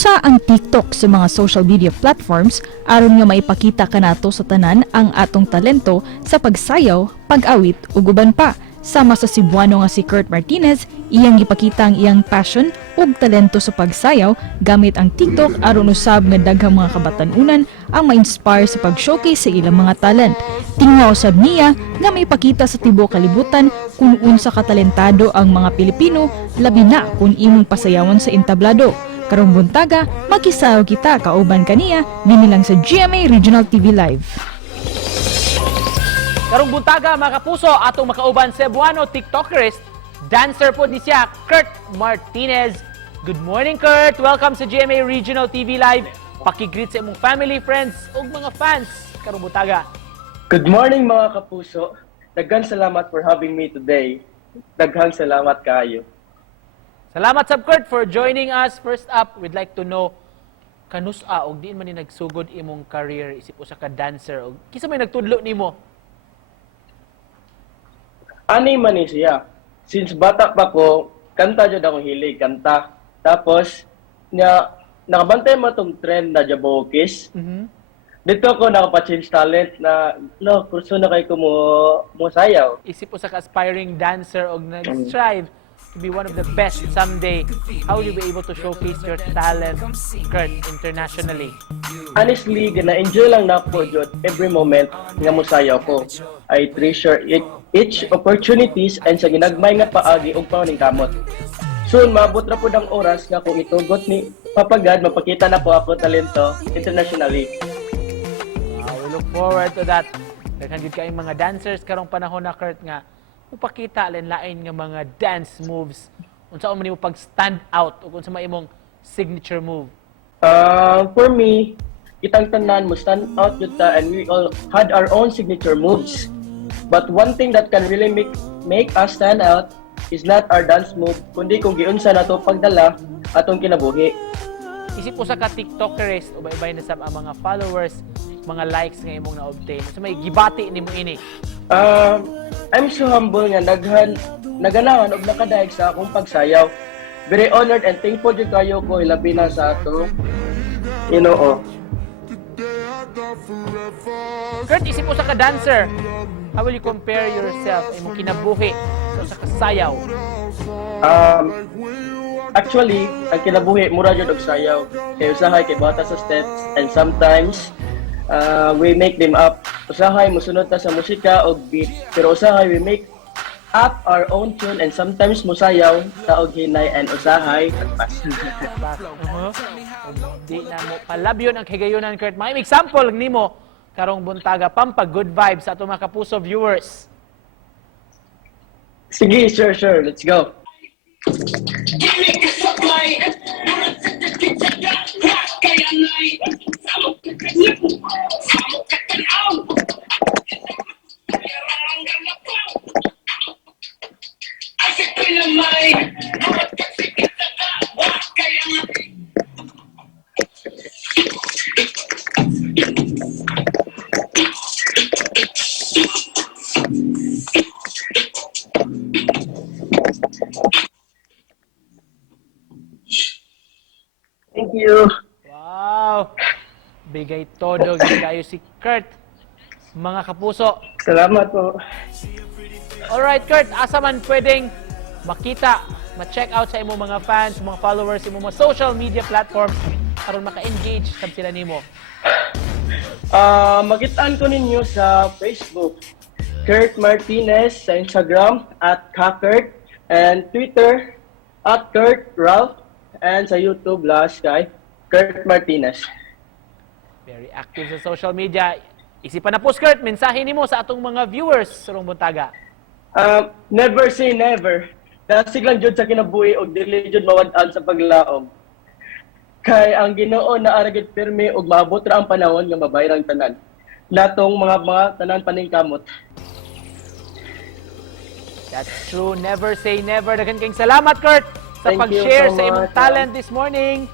Usa ang TikTok sa mga social media platforms aron nga maipakita kanato sa tanan ang atong talento sa pagsayaw, pag-awit ug uban pa. Sama sa Cebuano nga si Kurt Martinez, iyang gipakita ang iyang passion ug talento sa pagsayaw gamit ang TikTok aron usab nga daghang mga kabatan-unan ang ma-inspire sa pag-showcase sa ilang mga talent. Tingwa usab niya nga maipakita sa tibuok kalibutan kung unsa katalentado ang mga Pilipino, labi na kung imong pasayawan sa entablado. Karong buntaga, makisayaw kita kauban kaniya binilang sa GMA Regional TV Live. Karong buntaga mga kapuso, atong makauban Cebuano TikTokerist, dancer po ni siya, Kurt Martinez. Good morning, Kurt! Welcome sa GMA Regional TV Live. Pakigreet sa imong family, friends, ug mga fans. Karong buntaga. Good morning mga kapuso. Daghang salamat for having me today. Daghang salamat kayo. Salamat sab Kurt for joining us. First up, we'd like to know kanusa og diin man ni nagsugod imong career isip usa ka dancer og kisa may nagtudlo nimo? Ani man ni siya. Since bata pa ko, kanta jud akong hilig, kanta. Tapos nakabantay mo tong trend na jabokis. Dito ako nakapa-change talent na kurso na kay ko mo sayaw. Isip usa ka aspiring dancer og nag-strive to be one of the best someday. How will you be able to showcase your talent, Kurt, internationally? Honestly, gina-enjoy lang na ako jud every moment nga mosayaw ko. I treasure each opportunities and sa ginagmay nga paagi og pauning kamot. Soon, maabot na po ng oras nga kung itugot ni Papagad, mapakita na po ako talento internationally. We look forward to that. Daghan gyud kay mga dancers karong panahon na Kurt nga upakita lain-lain nga mga dance moves. Unsa man nimo pag stand out ug unsa man imong signature move? For me, kitang tanan mo stand out jud ta and we all had our own signature moves. But one thing that can really make us stand out is not our dance move, kundi kung giunsa nato pagdala atong kinabuhi. Isip usa ka TikTokerist, ubay-ubay na sab ang mga followers, mga likes nga imong na-obtain. So may gibati nimo ini. I'm so humble nga naganawan og nakadaig sa akong pagsayaw. Very honored and thankful jud kayo ko ilabi na sa ato. Kurt, isip usa ka dancer. How will you compare yourself imong kinabuhi sa kasayaw? Actually, ang kinabuhi mura jud og sayaw. Kay usahay kay bata sa steps and sometimes we make them up. Usahay mosunod ta sa musika og beat, pero usahay we make up our own tune and sometimes musayaw ta og hinay and usahay agpas. Di na mo palabyon ang higayonan, Kurt. May example nimo karong buntaga pampag good vibes sa atong mga kapuso viewers. Sige, sure. Let's go. Thank you. Wow! Bigay todo kayo si Kurt. Mga kapuso. Salamat po. Alright, Kurt, asa man pwedeng makita, ma-check out sa imong mga fans, mga followers, imong mga social media platforms aron maka-engage sab sila nimo? Magitaan ko ninyo sa Facebook, Kurt Martinez, sa Instagram, @kakurt, and Twitter, @Kurt Ralph, and sa YouTube, last guy, Kurt Martinez. Very active sa social media. Isipan na po, Kurt, mensahe nimo sa atong mga viewers sa rong buntaga. Never say never. Dasig lang jud sa kinabuhi og dili jud mawad-an sa paglaom. Kay ang Ginoo naa ra gid pirmi og maabot ra ang panahon nga mabayrang tanan. Natong mga tanan paningkamot. That's true. Never say never. Daghan kayong salamat, Kurt, sa Thank you pag-share so sa imong much, talent this morning.